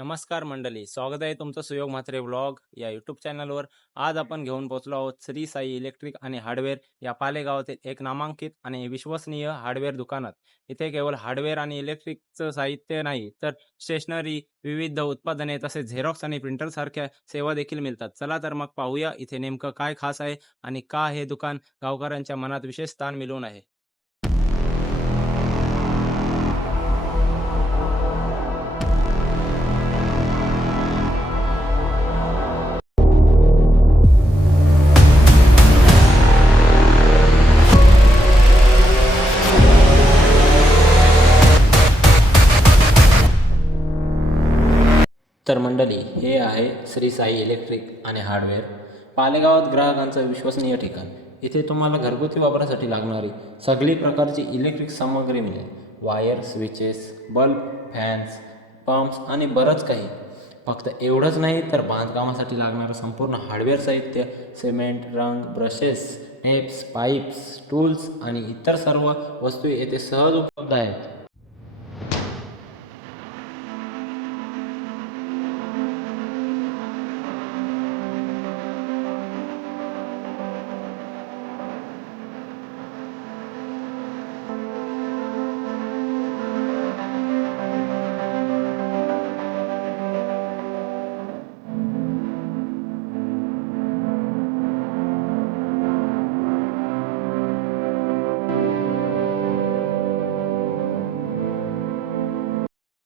नमस्कार मंडळी, स्वागत आहे तुमचं सुयोग म्हात्रे व्लॉग या यूट्यूब चॅनलवर. आज आपण घेऊन पोहोचलो आहोत श्री साई इलेक्ट्रिक आणि हार्डवेअर या पालेगावातील एक नामांकित आणि विश्वसनीय हार्डवेअर दुकानात. इथे केवळ हार्डवेअर आणि इलेक्ट्रिकचं साहित्य नाही, तर स्टेशनरी, विविध उत्पादने तसेच झेरॉक्स आणि प्रिंटर सारख्या सेवा देखील मिळतात. चला तर मग पाहूया इथे नेमकं काय खास आहे आणि का हे दुकान गावकऱ्यांच्या मनात विशेष स्थान मिळवून आहे. तर मंडळी, हे आहे श्री साई इलेक्ट्रिक आणि हार्डवेअर, पालेगावात ग्राहकांचं विश्वसनीय ठिकाण. इथे तुम्हाला घरगुती वापरासाठी लागणारी सगळी प्रकारची इलेक्ट्रिक सामग्री मिळेल. Wire, switches, bulb, fans, pumps आणि बरंच काही. फक्त एवढंच नाही तर बांधकामासाठी लागणारं संपूर्ण हार्डवेअर साहित्य, सिमेंट, रंग, ब्रशेस, टेप्स, पाईप्स, टूल्स आणि इतर सर्व वस्तू येथे सहज उपलब्ध आहेत.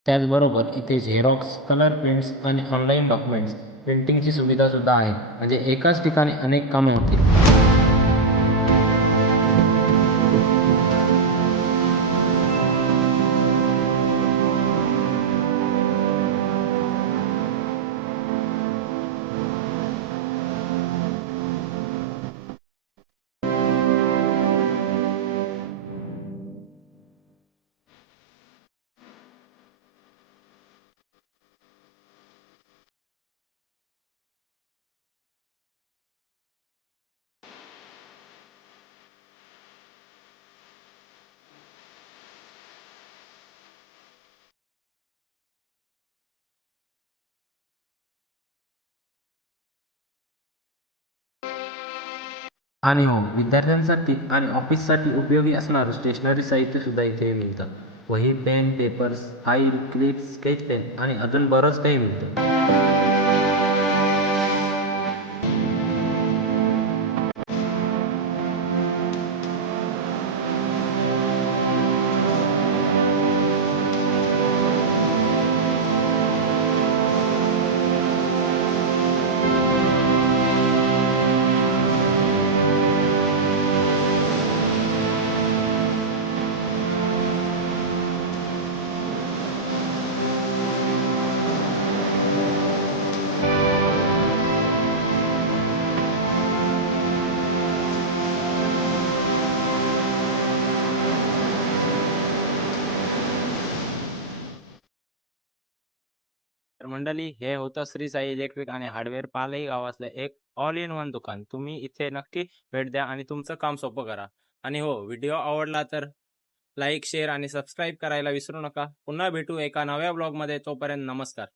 त्याचबरोबर इथे झेरॉक्स, कलर प्रिंट्स आणि ऑनलाईन डॉक्युमेंट्स प्रिंटिंगची सुविधासुद्धा आहे. म्हणजे एकाच ठिकाणी अनेक कामे होतील. आणि हो, विद्यार्थ्यांसाठी आणि ऑफिससाठी उपयोगी असणारं स्टेशनरी साहित्य सुद्धा इथे मिळतं. वही, pen, papers, file, clips, sketch pen आणि अजून बरंच काही मिळतं. तर मंडळी, हे होतं श्री साई इलेक्ट्रिक आणि हार्डवेअर पालई गावातलं एक ऑल इन वन दुकान. तुम्ही इथे नक्की भेट द्या आणि तुमचं काम सोपं करा. आणि हो, व्हिडिओ आवडला तर लाईक, शेअर आणि सबस्क्राईब करायला विसरू नका. पुन्हा भेटू एका नव्या ब्लॉगमध्ये. तोपर्यंत नमस्कार.